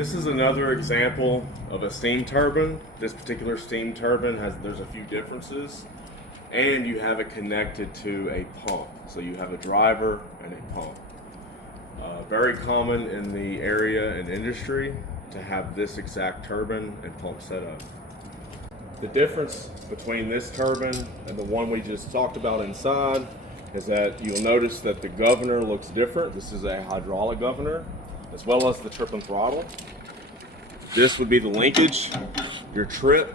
This is another example of a steam turbine. This particular steam turbine there's a few differences, and you have it connected to a pump. So you have a driver and a pump. Very common in the area and industry to have this exact turbine and pump set up. The difference between this turbine and the one we just talked about inside is that you'll notice that the governor looks different. This is a hydraulic governor, as well as the trip and throttle. This would be the linkage. Your trip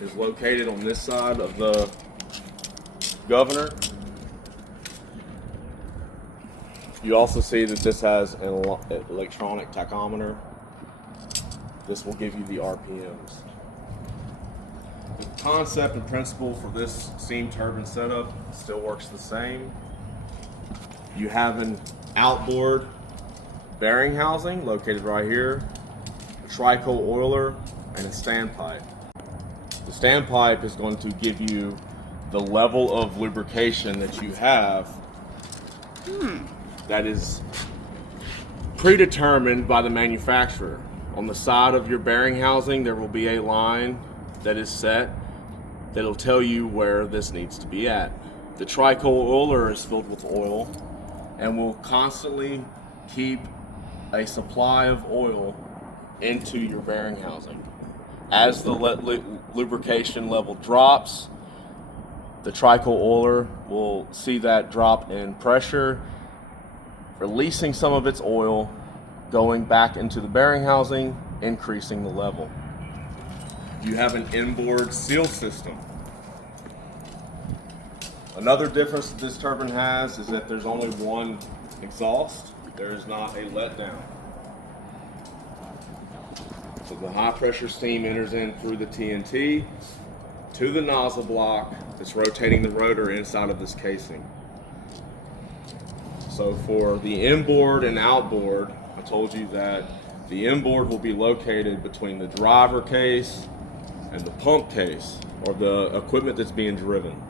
is located on this side of the governor. You also see that this has an electronic tachometer. This will give you the RPMs. The concept and principle for this steam turbine setup still works the same. You have an outboard bearing housing located right here, a tricoil oiler, and a standpipe. The standpipe is going to give you the level of lubrication that you have that is predetermined by the manufacturer. On the side of your bearing housing, there will be a line that is set that'll tell you where this needs to be at. The tricoil oiler is filled with oil and will constantly keep a supply of oil into your bearing housing. As the lubrication level drops, the tricoil oiler will see that drop in pressure, releasing some of its oil, going back into the bearing housing, increasing the level. You have an inboard seal system. Another difference that this turbine has is that there's only one exhaust. There is not a letdown. So the high pressure steam enters in through the TNT to the nozzle block that's rotating the rotor inside of this casing. So for the inboard and outboard, I told you that the inboard will be located between the driver case and the pump case, or the equipment that's being driven.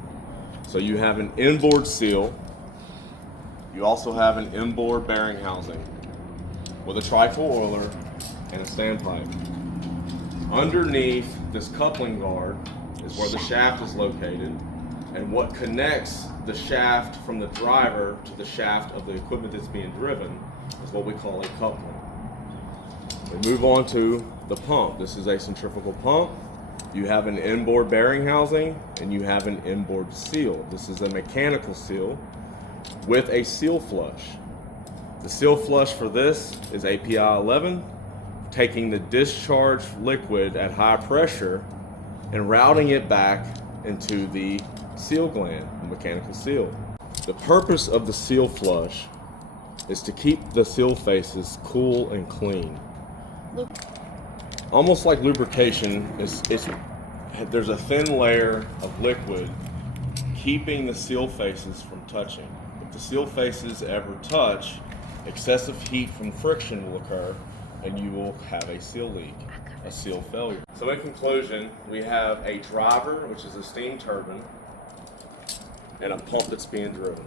So you have an inboard seal. You also have an inboard bearing housing with a tricoil oiler and a standpipe. Underneath this coupling guard is where the shaft is located, and what connects the shaft from the driver to the shaft of the equipment that's being driven is what we call a coupling. We move on to the pump. This is a centrifugal pump. You have an inboard bearing housing and you have an inboard seal. This is a mechanical seal with a seal flush. The seal flush for this is API 11, taking the discharged liquid at high pressure and routing it back into the seal gland, the mechanical seal. The purpose of the seal flush is to keep the seal faces cool and clean. Almost like lubrication, there's a thin layer of liquid keeping the seal faces from touching. If the seal faces ever touch, excessive heat from friction will occur and you will have a seal leak, a seal failure. So in conclusion, we have a driver, which is a steam turbine, and a pump that's being driven.